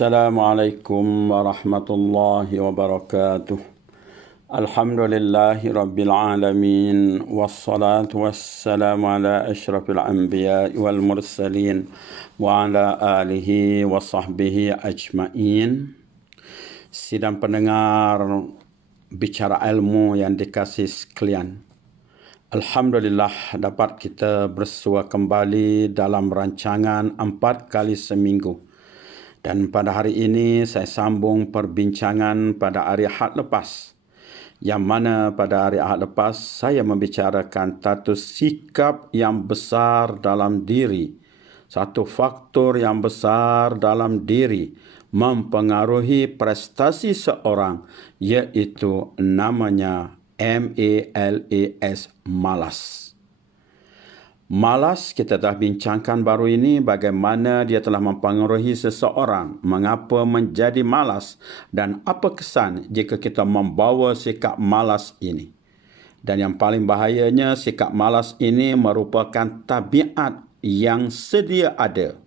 Assalamualaikum warahmatullahi wabarakatuh. Alhamdulillahi rabbil alamin. Wassalatu wassalamu ala asyrafil anbiya wal mursalin wa ala alihi wa sahbihi ajma'in. Sidang pendengar bicara ilmu yang dikasihi sekalian, Alhamdulillah dapat kita bersua kembali dalam rancangan 4 kali seminggu. Dan pada hari ini saya sambung perbincangan pada hari Ahad lepas. Yang mana pada hari Ahad lepas saya membicarakan satu sikap yang besar dalam diri. Satu faktor yang besar dalam diri mempengaruhi prestasi seorang, iaitu namanya MALAS, malas. Malas kita dah bincangkan baru ini bagaimana dia telah mempengaruhi seseorang, mengapa menjadi malas dan apa kesan jika kita membawa sikap malas ini. Dan yang paling bahayanya, sikap malas ini merupakan tabiat yang sedia ada.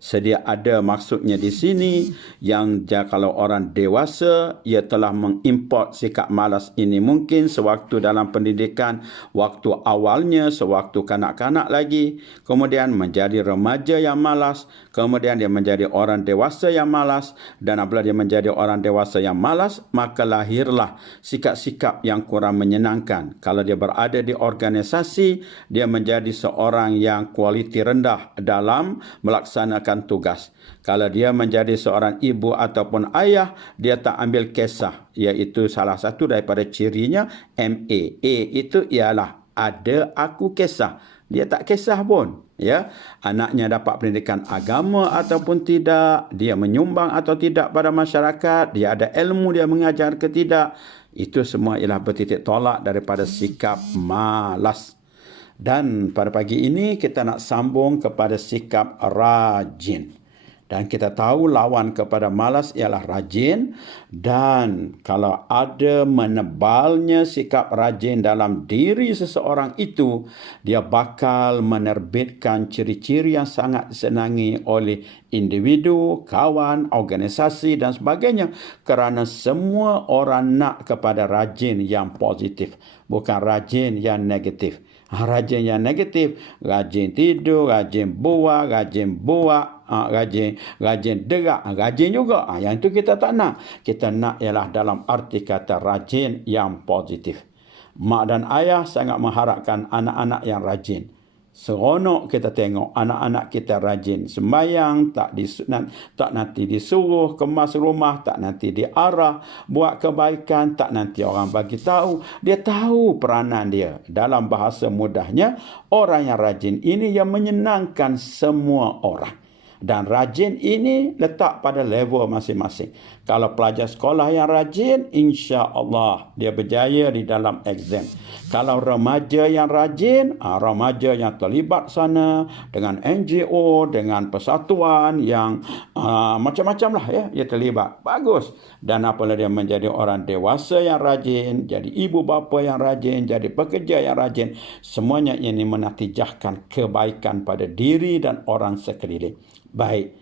Sedia ada maksudnya di sini yang kalau orang dewasa ia telah mengimport sikap malas ini mungkin sewaktu dalam pendidikan, waktu awalnya sewaktu kanak-kanak lagi, kemudian menjadi remaja yang malas, kemudian dia menjadi orang dewasa yang malas, dan apabila dia menjadi orang dewasa yang malas, maka lahirlah sikap-sikap yang kurang menyenangkan. Kalau dia berada di organisasi, dia menjadi seorang yang kualiti rendah dalam melaksanakan tugas. Kalau dia menjadi seorang ibu ataupun ayah, dia tak ambil kisah, iaitu salah satu daripada cirinya MA. A itu ialah ada aku kisah. Dia tak kisah pun, ya. Anaknya dapat pendidikan agama ataupun tidak, dia menyumbang atau tidak pada masyarakat, dia ada ilmu dia mengajar ke tidak. Itu semua ialah bertitik tolak daripada sikap malas. Dan pada pagi ini kita nak sambung kepada sikap rajin. Dan kita tahu lawan kepada malas ialah rajin. Dan kalau ada menebalnya sikap rajin dalam diri seseorang itu, dia bakal menerbitkan ciri-ciri yang sangat disenangi oleh individu, kawan, organisasi dan sebagainya. Kerana semua orang nak kepada rajin yang positif, bukan rajin yang negatif. Rajin yang negatif, rajin tidur, rajin buat, rajin derak, rajin juga. Yang itu kita tak nak. Kita nak ialah dalam arti kata rajin yang positif. Mak dan ayah sangat mengharapkan anak-anak yang rajin. Seronok kita tengok anak-anak kita rajin sembahyang, tak nanti disuruh kemas rumah, tak nanti diarah buat kebaikan, tak nanti orang bagi tahu. Dia tahu peranan dia. Dalam bahasa mudahnya, orang yang rajin ini yang menyenangkan semua orang. Dan rajin ini letak pada level masing-masing. Kalau pelajar sekolah yang rajin, insya-Allah dia berjaya di dalam exam. Kalau remaja yang rajin, remaja yang terlibat sana dengan NGO, dengan persatuan yang macam-macam lah ya, dia terlibat. Bagus. Dan apabila dia menjadi orang dewasa yang rajin, jadi ibu bapa yang rajin, jadi pekerja yang rajin, semuanya ini menatijahkan kebaikan pada diri dan orang sekeliling. Baik,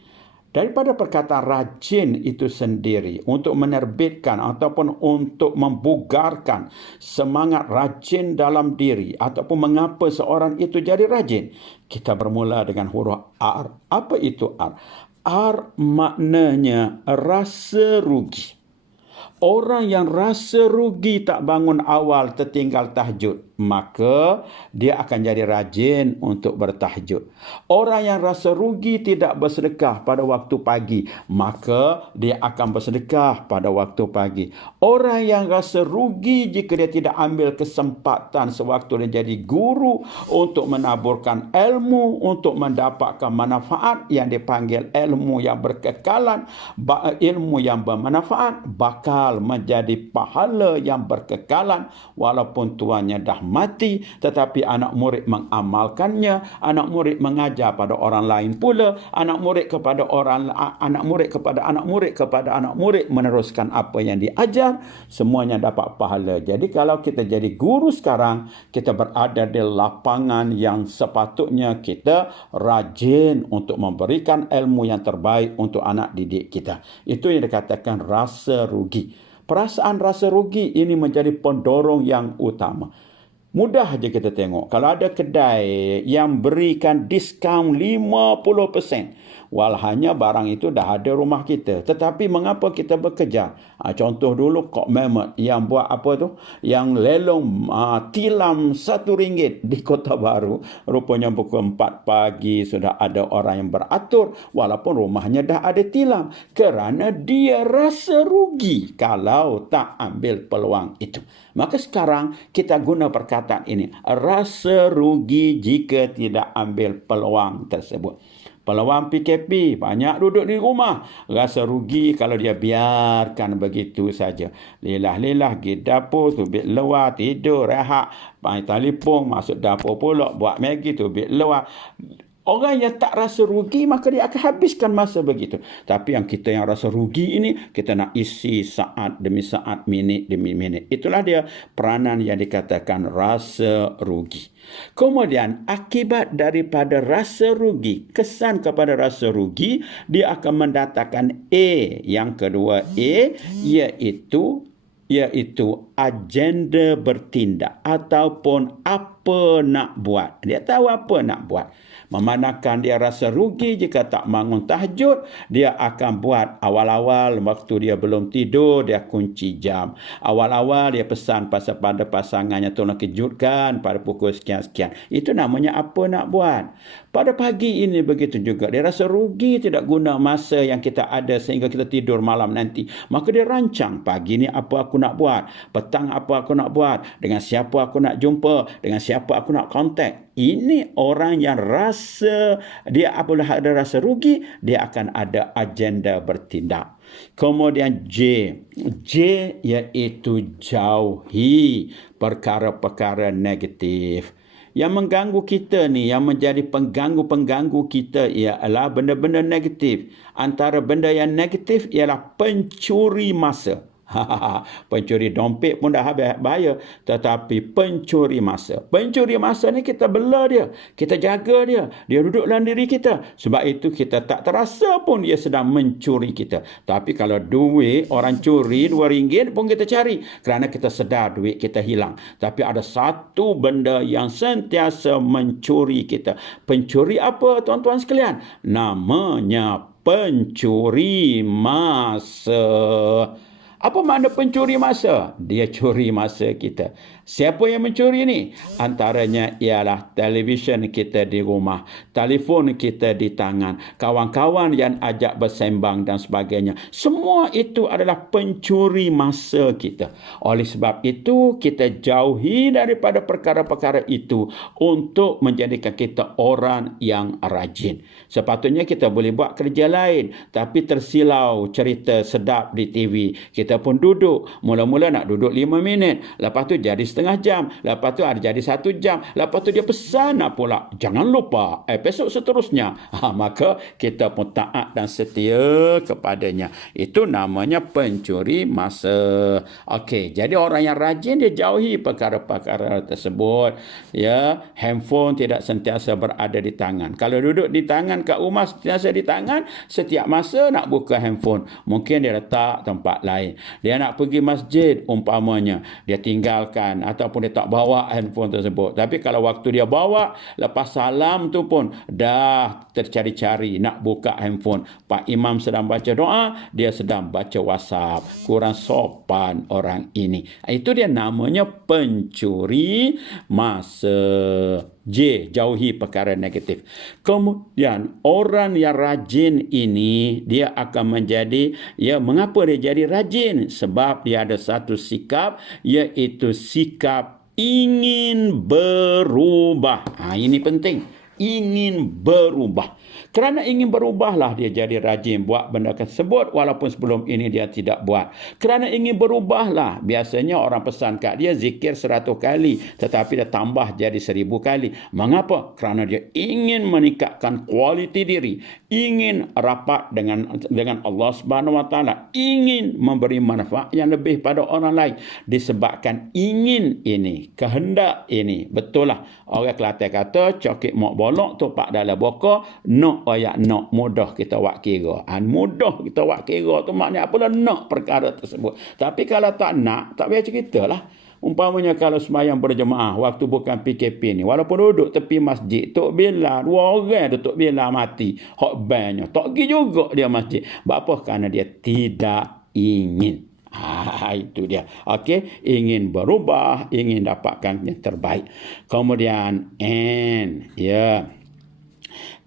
daripada perkataan rajin itu sendiri untuk menerbitkan ataupun untuk membugarkan semangat rajin dalam diri ataupun mengapa seorang itu jadi rajin, kita bermula dengan huruf R. Apa itu R? R maknanya rasa rugi. Orang yang rasa rugi tak bangun awal tertinggal tahajud, maka dia akan jadi rajin untuk bertahajud. Orang yang rasa rugi tidak bersedekah pada waktu pagi, maka dia akan bersedekah pada waktu pagi. Orang yang rasa rugi jika dia tidak ambil kesempatan sewaktu dia jadi guru untuk menaburkan ilmu, untuk mendapatkan manfaat yang dipanggil ilmu yang berkekalan, ilmu yang bermanfaat, bakal menjadi pahala yang berkekalan walaupun tuannya dah mati, tetapi anak murid mengamalkannya, anak murid mengajar pada orang lain pula, anak murid kepada anak murid meneruskan apa yang diajar, semuanya dapat pahala. Jadi kalau kita jadi guru sekarang, kita berada di lapangan yang sepatutnya kita rajin untuk memberikan ilmu yang terbaik untuk anak didik kita. Itu yang dikatakan rasa rugi. Perasaan rasa rugi ini menjadi pendorong yang utama. Mudah aja kita tengok. Kalau ada kedai yang berikan diskaun 50%, walhanya barang itu dah ada rumah kita. Tetapi mengapa kita bekerja? Contoh dulu Kok Mehmet yang buat apa tu? Yang lelong tilam RM1 di Kota Baru. Rupanya pukul 4 pagi sudah ada orang yang beratur walaupun rumahnya dah ada tilam. Kerana dia rasa rugi kalau tak ambil peluang itu. Maka sekarang kita guna perkataan ini. Rasa rugi jika tidak ambil peluang tersebut. Peluang PKP, banyak duduk di rumah. Rasa rugi kalau dia biarkan begitu saja. Lelah-lelah pergi dapur, tubik luar, tidur, rehat. Main telefon, masuk dapur pula, buat Maggi, tubik luar. Orang yang tak rasa rugi, maka dia akan habiskan masa begitu. Tapi yang rasa rugi ini, kita nak isi saat demi saat, minit demi minit. Itulah dia peranan yang dikatakan rasa rugi. Kemudian akibat daripada rasa rugi, kesan kepada rasa rugi, dia akan mendatangkan yang kedua iaitu agenda bertindak ataupun apa nak buat. Dia tahu apa nak buat. Memandangkan dia rasa rugi jika tak bangun tahajud, dia akan buat awal-awal waktu dia belum tidur, dia kunci jam. Awal-awal dia pesan pada pasangannya tolong kejutkan pada pukul sekian-sekian. Itu namanya apa nak buat. Pada pagi ini begitu juga. Dia rasa rugi tidak guna masa yang kita ada sehingga kita tidur malam nanti. Maka dia rancang pagi ni apa aku nak buat, petang apa aku nak buat, dengan siapa aku nak jumpa, dengan siapa aku nak kontak. Ini orang yang dia apabila ada rasa rugi, dia akan ada agenda bertindak. Kemudian J iaitu jauhi perkara-perkara negatif. Yang mengganggu kita ni, yang menjadi pengganggu kita ialah benda-benda negatif. Antara benda yang negatif ialah pencuri masa. Pencuri dompet pun dah bahaya, tetapi pencuri masa ni kita bela dia, kita jaga dia duduk dalam diri kita. Sebab itu kita tak terasa pun dia sedang mencuri kita. Tapi kalau duit orang curi RM2 pun kita cari kerana kita sedar duit kita hilang. Tapi ada satu benda yang sentiasa mencuri kita. Pencuri apa tuan-tuan sekalian? Namanya pencuri masa. Apa makna pencuri masa? Dia curi masa kita. Siapa yang mencuri ni? Antaranya ialah televisyen kita di rumah, telefon kita di tangan, kawan-kawan yang ajak bersembang dan sebagainya. Semua itu adalah pencuri masa kita. Oleh sebab itu, kita jauhi daripada perkara-perkara itu untuk menjadikan kita orang yang rajin. Sepatutnya kita boleh buat kerja lain, tapi tersilau cerita sedap di TV. Kita pun duduk. Mula-mula nak duduk 5 minit. Lepas tu jadi setengah jam. Lepas tu ada jadi 1 jam. Lepas tu dia pesan pula, jangan lupa episod seterusnya. Maka kita pun taat dan setia kepadanya. Itu namanya pencuri masa. Okey, jadi orang yang rajin dia jauhi perkara-perkara tersebut. Ya, handphone tidak sentiasa berada di tangan. Kalau duduk di tangan kat rumah sentiasa di tangan, setiap masa nak buka handphone, mungkin dia letak tempat lain. Dia nak pergi masjid umpamanya, dia tinggalkan ataupun dia tak bawa handphone tersebut. Tapi kalau waktu dia bawa, lepas salam tu pun dah tercari-cari nak buka handphone. Pak Imam sedang baca doa, dia sedang baca WhatsApp. Kurang sopan orang ini. Itu dia namanya pencuri masa. J, jauhi perkara negatif. Kemudian orang yang rajin ini dia akan menjadi, mengapa dia jadi rajin? Sebab dia ada satu sikap, iaitu sikap ingin berubah. Ini penting. ingin berubah. Kerana ingin berubahlah dia jadi rajin buat benda tersebut walaupun sebelum ini dia tidak buat. Kerana ingin berubahlah, biasanya orang pesan kat dia zikir 100 kali tetapi dia tambah jadi 1000 kali. Mengapa? Kerana dia ingin meningkatkan kualiti diri, ingin rapat dengan Allah Subhanahu Wa Taala, ingin memberi manfaat yang lebih pada orang lain. Disebabkan ingin ini, kehendak ini. Betul lah. Orang Kelantan kata cokik mok bolok tu pak dalam boka, nak ayak nak mudah kita buat kira. Mudah kita buat kira tu maknanya apalah nak perkara tersebut. Tapi kalau tak nak, tak payah ceritalah. Umpamanya kalau sembahyang berjemaah waktu bukan PKP ni, walaupun duduk tepi masjid, Tok Bila, 2 orang tu Tok Bila mati, hak banyak tak pergi juga dia masjid. Apa? Kerana dia tidak ingin. Itu dia. Okey, ingin berubah, ingin dapatkan yang terbaik. Kemudian and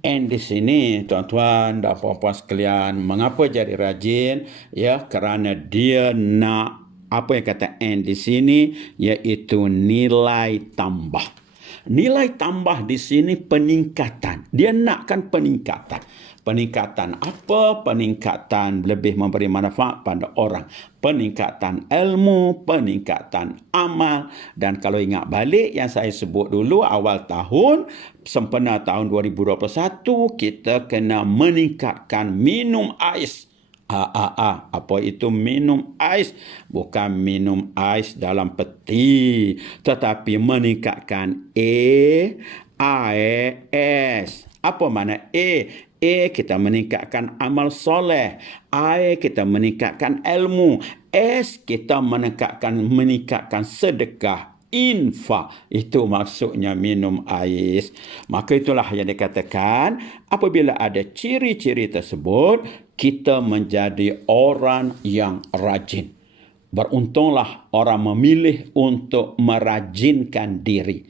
di sini tuan-tuan dan puan-puan sekalian, mengapa jadi rajin? Ya, kerana dia nak apa yang kata and di sini, iaitu nilai tambah. Nilai tambah di sini peningkatan. Dia nakkan peningkatan. Peningkatan apa? Peningkatan lebih memberi manfaat pada orang. Peningkatan ilmu, peningkatan amal. Dan kalau ingat balik yang saya sebut dulu awal tahun, sempena tahun 2021, kita kena meningkatkan minum ais. Apa itu minum ais? Bukan minum ais dalam peti, tetapi meningkatkan AIS. Apa makna kita meningkatkan amal soleh. Kita meningkatkan ilmu. Kita meningkatkan sedekah. Infak. Itu maksudnya minum ais. Maka itulah yang dikatakan, apabila ada ciri-ciri tersebut, kita menjadi orang yang rajin. Beruntunglah orang memilih untuk merajinkan diri.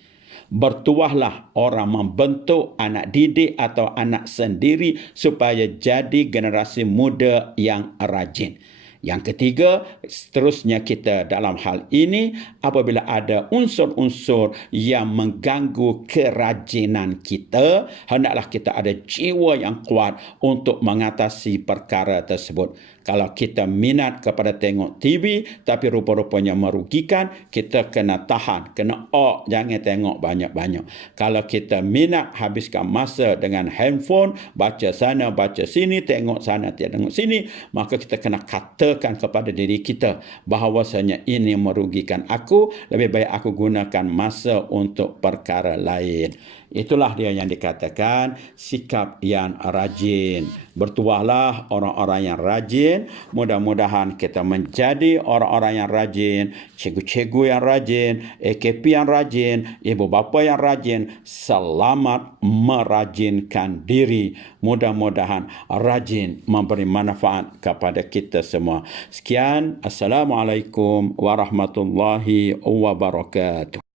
Bertuahlah orang membentuk anak didik atau anak sendiri supaya jadi generasi muda yang rajin. Yang ketiga, seterusnya kita dalam hal ini, apabila ada unsur-unsur yang mengganggu kerajinan kita, hendaklah kita ada jiwa yang kuat untuk mengatasi perkara tersebut. Kalau kita minat kepada tengok TV tapi rupa-rupanya merugikan, kita kena tahan, kena jangan tengok banyak-banyak. Kalau kita minat habiskan masa dengan handphone, baca sana, baca sini, tengok sana, tengok sini, maka kita kena katakan kepada diri kita bahawasanya ini merugikan aku, lebih baik aku gunakan masa untuk perkara lain. Itulah dia yang dikatakan sikap yang rajin. Bertuahlah orang-orang yang rajin. Mudah-mudahan kita menjadi orang-orang yang rajin, cikgu-cikgu yang rajin, AKP yang rajin, ibu bapa yang rajin. Selamat merajinkan diri. Mudah-mudahan rajin memberi manfaat kepada kita semua. Sekian. Assalamualaikum warahmatullahi wabarakatuh.